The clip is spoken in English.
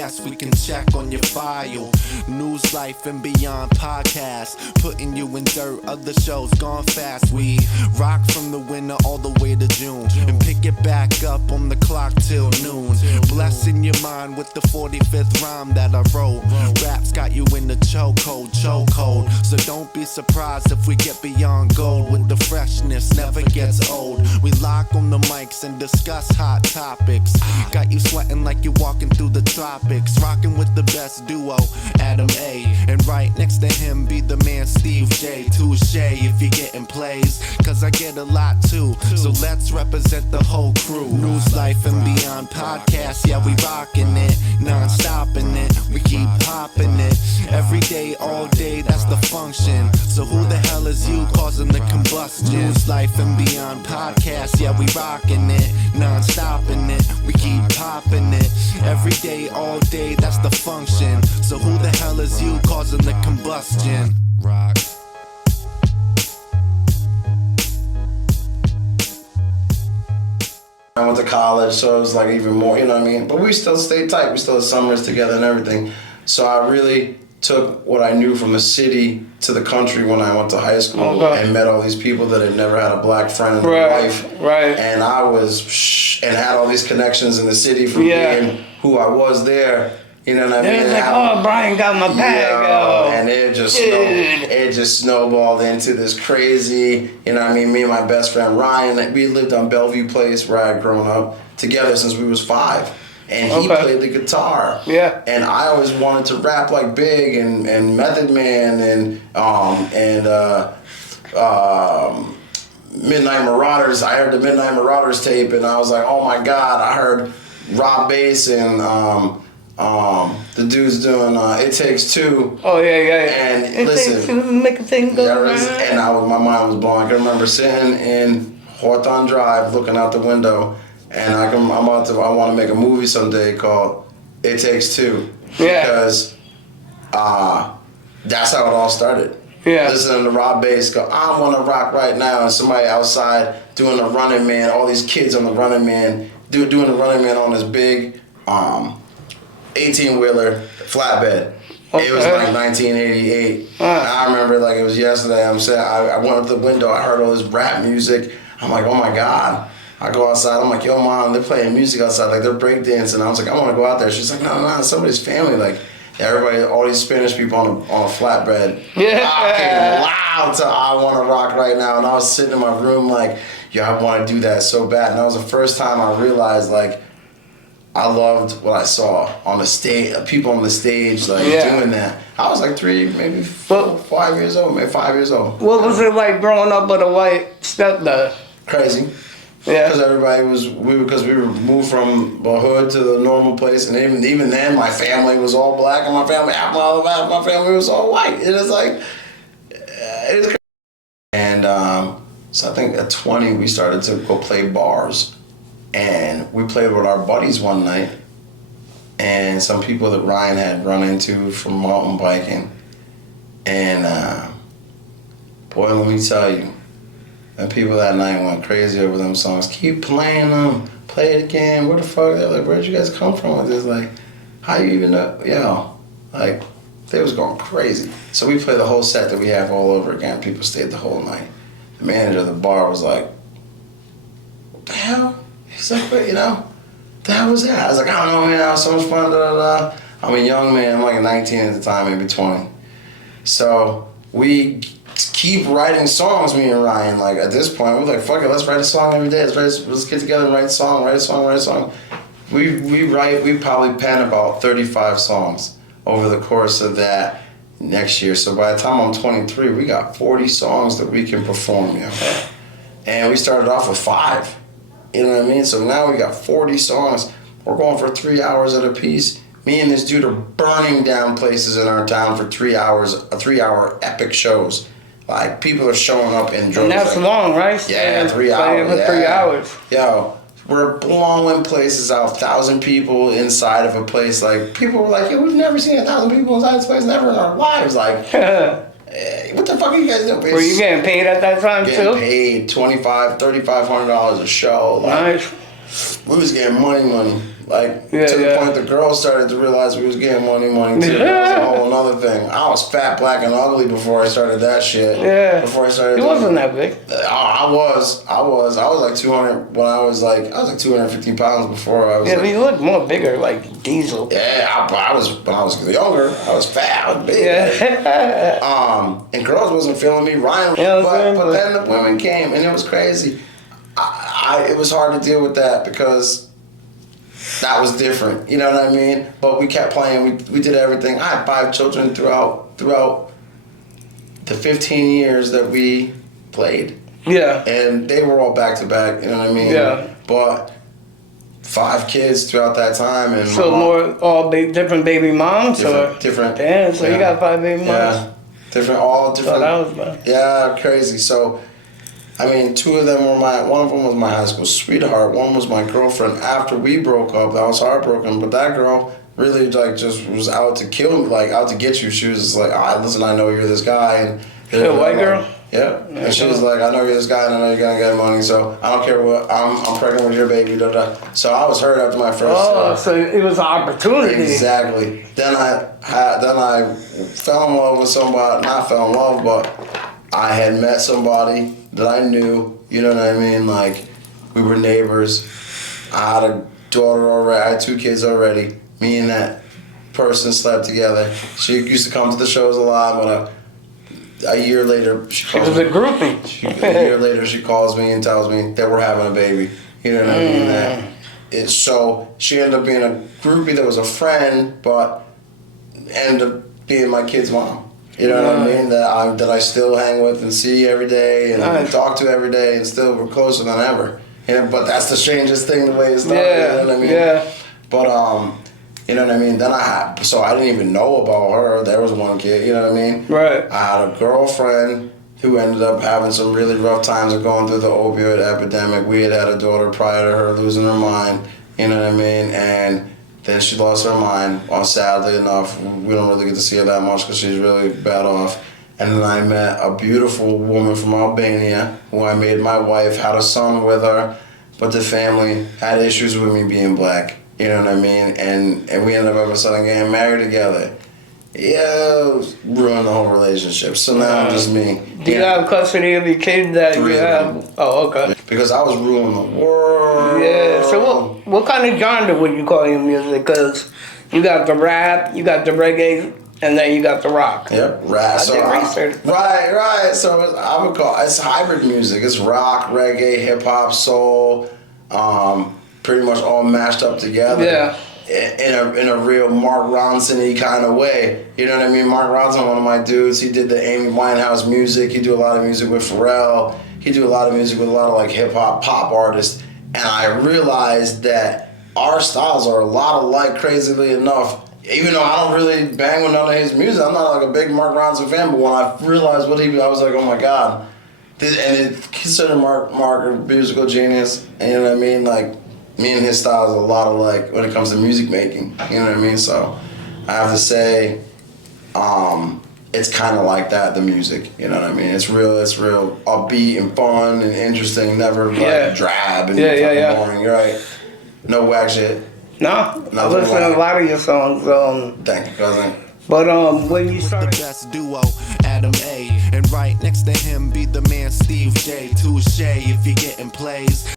Yes, we can check on your file. News, life, and beyond podcast. Putting you in dirt, other shows gone fast. We rock from the winter all the way to June. And pick it back up on the clock till noon. Blessing your mind with the 45th rhyme that I wrote. Raps got you in the chokehold. So don't be surprised if we get beyond gold. With the freshness, never gets old. We lock on the mics and discuss hot topics. Got you sweating like you're walking through the tropics. Rocking with the best duo, Adam A. And right next to him be the man Steve J. Touche if you're getting plays, cause I get a lot too. So let's represent the whole crew. News, life, and beyond podcast. Yeah, we rocking it, non-stopping it. We keep popping it. Every day, all day, that's the function. So who the hell is you causing the combustion? News, life, and beyond podcast. Yeah, we rocking it, non-stopping it. We keep popping it. Every day, all day, that's the function. So who the hell is you causing the combustion? Rock. I went to college, so it was like even more, you know what I mean? But we still stayed tight. We still had summers together and everything. So I really took what I knew from the city to the country when I went to high school and met all these people that had never had a black friend in their life. Right. And I was, and had all these connections in the city from being who I was there. You know what I mean? It was like, oh, Brian got my bag. And it just snowballed into this crazy, you know what I mean? Me and my best friend Ryan, we lived on Bellevue Place where I had grown up together since we was 5. And he played the guitar. Yeah. And I always wanted to rap like Big and Method Man and Midnight Marauders. I heard the Midnight Marauders tape and I was like, oh my God, I heard Rob Bass and the dude's doing It Takes Two. Oh yeah. And it takes two to make a thing go around. And my mind was blown. I can remember sitting in Hawthorne Drive looking out the window. And I want to make a movie someday called It Takes Two. Yeah. Because that's how it all started. Yeah. Listening to Rob Bass go, I want to rock right now, and somebody outside doing the Running Man, all these kids on the Running Man, doing the Running Man on this big 18-wheeler flatbed. Okay. It was like 1988. I remember like it was yesterday. I went up the window, I heard all this rap music. I'm like, oh my God. I go outside, I'm like, yo, Mom, they're playing music outside, like they're breakdancing. I was like, I want to go out there. She's like, no, it's somebody's family. Like, everybody, all these Spanish people on a flatbed. Yeah. Rocking loud to I Want to Rock Right Now. And I was sitting in my room like, yo, I want to do that so bad. And that was the first time I realized, like, I loved what I saw on the stage, people on the stage, like, doing that. I was like 3, maybe 4, 5 years old, maybe 5 years old. What was it like growing up with a white stepdad? Crazy. Yeah, because everybody because we were moved from the hood to the normal place, and even then, my family was all black, and my family, half my family was all white. It was like, it was crazy. And so I think at 20, we started to go play bars, and we played with our buddies one night, and some people that Ryan had run into from mountain biking, and boy, let me tell you. And people that night went crazy over them songs. Keep playing them. Play it again. Where the fuck? They're like, where'd you guys come from with this? Like, how you even know? Yo, like, they was going crazy. So we played the whole set that we have all over again. People stayed the whole night. The manager of the bar was like, what the hell? He's like, what, the hell was that? I was like, I don't know, man. That was so much fun. I'm a young man. I'm like 19 at the time, maybe 20. So we keep writing songs, me and Ryan. Like, at this point, we're like, fuck it, let's write a song every day. Let's get together and write a song. We probably pen about 35 songs over the course of that next year. So by the time I'm 23, we got 40 songs that we can perform, And we started off with 5. You know what I mean? So now we got 40 songs. We're going for 3 hours at a piece. Me and this dude are burning down places in our town for 3 hours, 3-hour epic shows. Like, people are showing up in droves. And that's long, right? Yeah, 3 hours. For 3 hours. Yo, we're blowing places out, 1,000 people inside of a place. Like, people were like, yo, we've never seen 1,000 people inside this place, never in our lives. Like, hey, what the fuck are you guys doing? Were you getting paid at that time, too? Getting paid $3,500 a show. Like, nice. We was getting money. Like, Yeah, to the yeah. point the girls started to realize we was getting money too. That was a whole other thing. I was fat, black, and ugly before I started that shit. Yeah. Before I started He wasn't that big. I was like 200 when I was like 215 pounds before I was Yeah, like, but you look more bigger, like Diesel. yeah, I was when I was younger. I was fat. I was big. Yeah. And girls wasn't feeling me. Ryan, Yeah, but then the women came, and it was crazy. It was hard to deal with that because that was different. You know what I mean? But we kept playing. We did everything. I had 5 children throughout the 15 years that we played. Yeah. And they were all back to back. You know what I mean? Yeah. But 5 kids throughout that time, and So more all different baby moms, or different. damn. So you got 5 baby moms. Yeah, all different. Oh, that was bad. Yeah, crazy. So, I mean, 2 of them were one of them was my high school sweetheart. One was my girlfriend after we broke up. I was heartbroken, but that girl really like just was out to kill me, like out to get you. She was just like, listen, I know you're this guy, and She a white girl? Yeah, and she was like, I know you're this guy, and I know you're gonna get money, so I don't care what. I'm pregnant with your baby. Da, da. So I was hurt after my first. Oh, so it was an opportunity. Exactly. Then I fell in love with somebody. Not fell in love, but I had met somebody that I knew. You know what I mean? Like, we were neighbors. I had a daughter already. I had 2 kids already. Me and that person slept together. She used to come to the shows a lot, but a year later, She was a groupie. a year later, she calls me and tells me that we're having a baby. You know what I mean? So she ended up being a groupie that was a friend, but ended up being my kid's mom. You know what I mean? That I still hang with and see every day and talk to every day, and still we're closer than ever. You know, but that's the strangest thing, the way it started. Yeah, you know what I mean? yeah. But you know what I mean? Then so I didn't even know about her. There was one kid, you know what I mean? Right. I had a girlfriend who ended up having some really rough times of going through the opioid epidemic. We had a daughter prior to her losing her mind, you know what I mean? And then she lost her mind. Well, sadly enough, we don't really get to see her that much because she's really bad off. And then I met a beautiful woman from Albania who I made my wife, had a son with her, but the family had issues with me being black. You know what I mean? And we ended up all of a sudden getting married together. Yeah, ruined the whole relationship. So now I'm just me. Do you have custody of your kids that 3 you of have? them. Oh, okay. Because I was ruling the world. Yeah. So what kind of genre would you call your music? Because you got the rap, you got the reggae, and then you got the rock. Yep, rap. I did research. Right. So I would call it's hybrid music. It's rock, reggae, hip hop, soul, pretty much all mashed up together. Yeah. In a real Mark Ronson-y kind of way. You know what I mean? Mark Ronson, one of my dudes, he did the Amy Winehouse music. He do a lot of music with Pharrell. He do a lot of music with a lot of like hip hop pop artists. And I realized that our styles are a lot alike, crazily enough. Even though I don't really bang with none of his music, I'm not like a big Mark Ronson fan, but when I realized what he was, I was like, oh my God. Consider Mark a musical genius. And you know what I mean? Like, me and his style is a lot alike when it comes to music making. You know what I mean? So I have to say, it's kind of like that, the music. You know what I mean? It's real upbeat and fun and interesting, never like drab and boring. You're right. No whack shit. No, I listen to a lot of your songs. Thank you, cousin. But when you The started, best duo, Adam A. And right next to him be the man Steve J. Touche if you're getting plays.